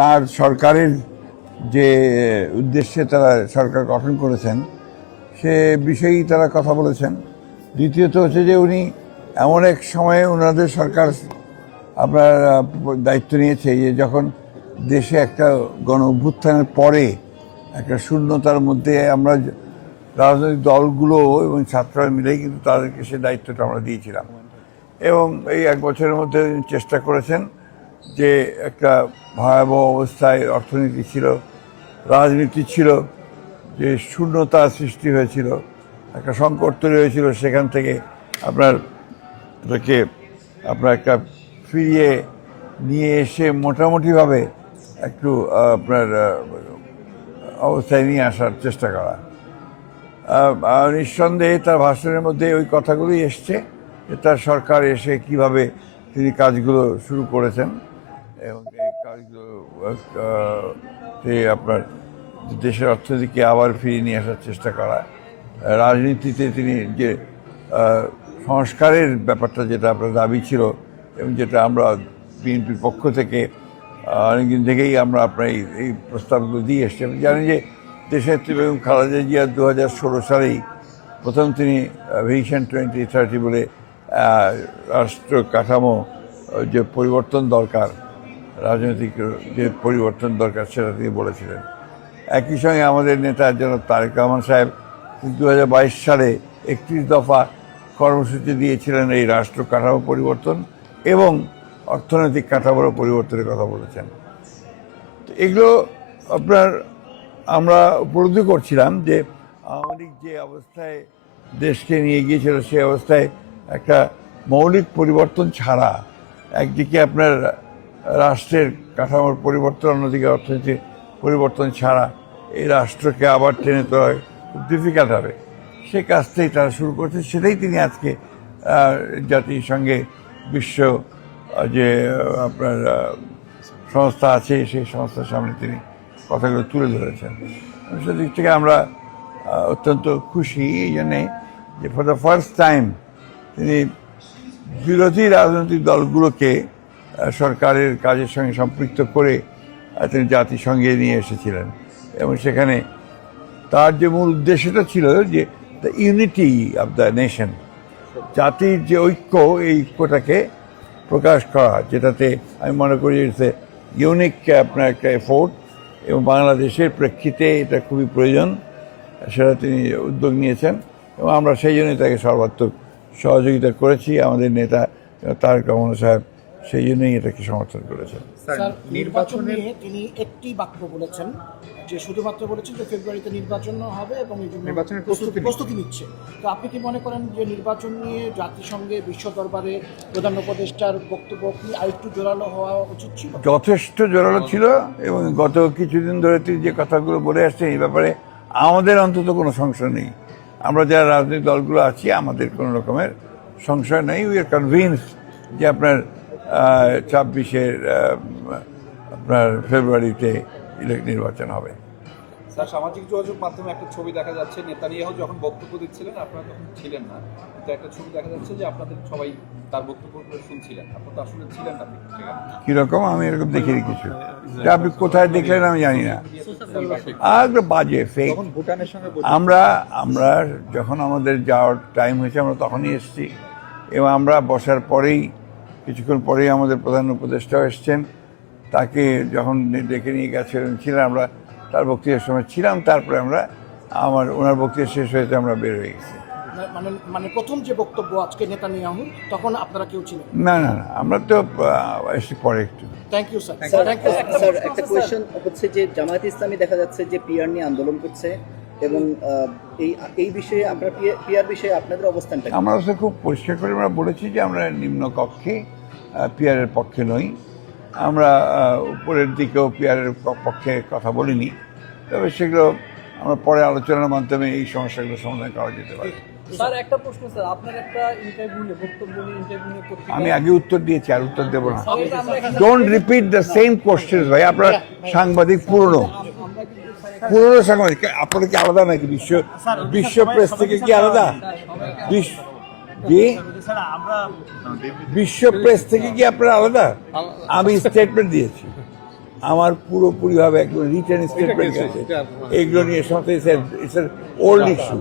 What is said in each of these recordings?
তার সরকারের যে উদ্দেশ্যে তারা সরকার গঠন করেছেন, সে বিষয়েই তারা কথা বলেছেন। দ্বিতীয়ত হচ্ছে যে উনি এমন এক সময়ে ওনাদের সরকার আপনার দায়িত্ব নিয়েছে যে যখন দেশে একটা গণ অভ্যুত্থানের পরে একটা শূন্যতার মধ্যে আমরা রাজনৈতিক দলগুলো এবং ছাত্ররা মিলেই কিন্তু তাদেরকে সে দায়িত্বটা আমরা দিয়েছিলাম। এবং এই এক বছরের মধ্যে চেষ্টা করেছেন যে একটা ভয়াবহ অবস্থায় অর্থনীতি ছিল, রাজনীতি ছিল, যে শূন্যতা সৃষ্টি হয়েছিল, একটা সংকট তৈরি হয়েছিল, সেখান থেকে আপনার এটাকে আপনার একটা ফিরিয়ে নিয়ে এসে মোটামুটিভাবে একটু আপনার অবস্থায় নিয়ে আসার চেষ্টা করা। নিঃসন্দেহে তার ভাষণের মধ্যে ওই কথাগুলোই এসছে তার সরকার এসে কীভাবে তিনি কাজগুলো শুরু করেছেন। এবং এই কাজগুলো আপনার দেশের অর্থনীতিকে আবার ফিরিয়ে নিয়ে আসার চেষ্টা করা। রাজনীতিতে তিনি যে সংস্কারের ব্যাপারটা যেটা আপনার দাবি ছিল এবং যেটা আমরা বিএনপির পক্ষ থেকে অনেকদিন থেকেই আমরা আপনার এই এই প্রস্তাবগুলো দিয়ে এসছি। আমি জানি যে দেশনেত্রী বেগম খালেদা জিয়া দু হাজার ষোলো সালেই প্রথম তিনি ভিশন টোয়েন্টি থার্টি বলে রাষ্ট্র কাঠামো যে পরিবর্তন দরকার রাজনৈতিক যে পরিবর্তন দরকার সেটা তিনি বলেছিলেন। একই সঙ্গে আমাদের নেতা যেন তারেক রহমান সাহেব দু হাজার বাইশ সালে একত্রিশ দফা কর্মসূচি দিয়েছিলেন এই রাষ্ট্র কাঠামো পরিবর্তন এবং অর্থনৈতিক কাঠামোর পরিবর্তনের কথা বলেছেন। তো এগুলো আপনার আমরা উপলব্ধি করছিলাম যে আওয়ামী লীগ যে অবস্থায় দেশকে নিয়ে গিয়েছিল সেই অবস্থায় একটা মৌলিক পরিবর্তন ছাড়া একদিকে আপনার রাষ্ট্রের কাঠামোর পরিবর্তন অন্যদিকে অর্থনীতির পরিবর্তন ছাড়া এই রাষ্ট্রকে আবার টেনে তোলা খুব ডিফিকাল্ট হবে। সে কাজটাই তারা শুরু করছে সেটাই তিনি আজকে আহ, জাতিসংঘে বিশ্ব যে আপনার সংস্থা আছে সেই সংস্থার সামনে তিনি কথাগুলো তুলে ধরেছেন। সেদিক থেকে আমরা অত্যন্ত খুশি এই জন্যে যে ফর দ্য ফার্স্ট টাইম তিনি বিরোধী রাজনৈতিক দলগুলোকে সরকারের কাজের সঙ্গে সম্পৃক্ত করে তিনি জাতিসংঘে নিয়ে এসেছিলেন। এবং সেখানে তার যে মূল উদ্দেশ্যটা ছিল যে the unity of the nation জাতির যে ঐক্য, এই ঐক্যটাকে প্রকাশ করা, যেটাতে আমি মনে করি এ ইউনিক আপনার একটা এফোর্ট এবং বাংলাদেশের প্রেক্ষিতে এটা খুবই প্রয়োজন, সেটা তিনি উদ্যোগ নিয়েছেন, এবং আমরা সেই জন্যই তাকে সর্বাত্মক সহযোগিতা করেছি। আমাদের নেতা, তারেক রহমান সাহেব সেই জন্যই এটাকে সমর্থন করেছেন। নির্বাচন নিয়ে তিনি একটি বাক্য বলেছেন যে শুধুমাত্র বলেছেন যে ফেব্রুয়ারিতে নির্বাচন হবে এবং এই জন্য নির্বাচনের প্রস্তুতি প্রস্তুতি নিচ্ছে। তো আপনি কি মনে করেন যে নির্বাচন নিয়ে জাতিসংঘে বিশ্ব দরবারে প্রধান উপদেষ্টার বক্তব্য কি আরেকটু জোরালো হওয়া উচিত ছিল? যথেষ্ট জোরালো ছিল এবং গত কিছুদিন ধরে তিনি যে কথাগুলো বলে আসছেন এই ব্যাপারে আমাদের অন্তত কোনো সংশয় নেই। আমরা যারা রাজনৈতিক দলগুলো আছি আমাদের কোনো রকমের সংশয় নেই। উই আর কনভিন্স যে আপনার ছাব্বিশের আপনার ফেব্রুয়ারিতে ইলেক নির্বাচন হবে। স্যার সামাজিক যোগাযোগ মাধ্যমে একটা ছবি দেখা যাচ্ছে নেতানিয়াহু যখন বক্তব্য দিচ্ছিলেন আপনারা তখন ছিলেন না। কিন্তু একটা ছবি দেখা যাচ্ছে যে আপনাদের সবাই তার বক্তব্যগুলো শুনছিলেন। আপনারা তো আসলে ছিলেন না কীরকম? আমি এরকম দেখিনি কিছু। আপনি কোথায় দেখলেন আমি জানি না। আর বাজে ফেক ভুটানের সঙ্গে আমরা আমরা যখন আমাদের যাওয়ার টাইম হয়েছে আমরা তখনই এসেছি। এবং আমরা বসার পরেই কিছুক্ষণ পরেই আমাদের প্রধান উপদেষ্টাও এসছেন। তাকে যখন ডেকে নিয়ে গেছিলেন ছিলাম আমরা তার বক্তৃতার সময় ছিলাম তারপরে আমরা আমার ওনার বক্তৃতা শেষ হয়েছে আমরা বের হয়ে গেছি। মানে মানে প্রথম যে বক্তব্য আজকে নেতা নিয়াহুর তখন আপনারা কেউ ছিলেন? না না না আমরা তো এসে পরে একটু। Thank you sir sir thank you sir একটা কোয়েশ্চেন হচ্ছে যে জামায়াত ইসলামী দেখা যাচ্ছে যে পিআর নিয়ে আন্দোলন করছে এবং এই এই বিষয়ে আপনার পিআর বিষয়ে আপনাদের অবস্থানটা আমরা খুব পরিষ্কার করে আমরা বলেছি যে আমরা নিম্ন কক্ষে পিয়ারের পক্ষে নই। আমরা উপরের দিকেও পিয়ারের পক্ষে কথা বলিনি। তবে সেগুলো আমরা পরে আলোচনার মাধ্যমে এই সমস্যাগুলো সমাধান করা যেতে পারে। স্যার একটা প্রশ্ন স্যার। আপনার একটা ইন্টারভিউ নিয়ে বক্তব্য নিয়ে ইন্টারভিউ নিয়ে আমি আগে উত্তর দিয়েছি আর উত্তর দেবো না। Don't repeat the same question ভাই। আপনার সাংবাদিক পুরনো। পুরনো সাংবাদিক। আপনারা কি আলাদা নাকি? বিশ্ব বিশ্ব প্রেস থেকে কি আলাদা? বিশ্ব বিশ্ব প্রেস থেকে কি আপনারা আলাদা? আমি স্টেটমেন্ট দিয়েছি। আমার পুরোপুরিভাবে একদম রিটার্ন স্টেটমেন্ট আছে এগুলো নিয়ে সমস্ত ইটস ওল্ড ইস্যু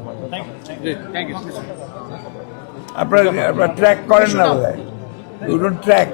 আপনারা আপনারা ট্র্যাক করেন না বোধ হয় ট্র্যাক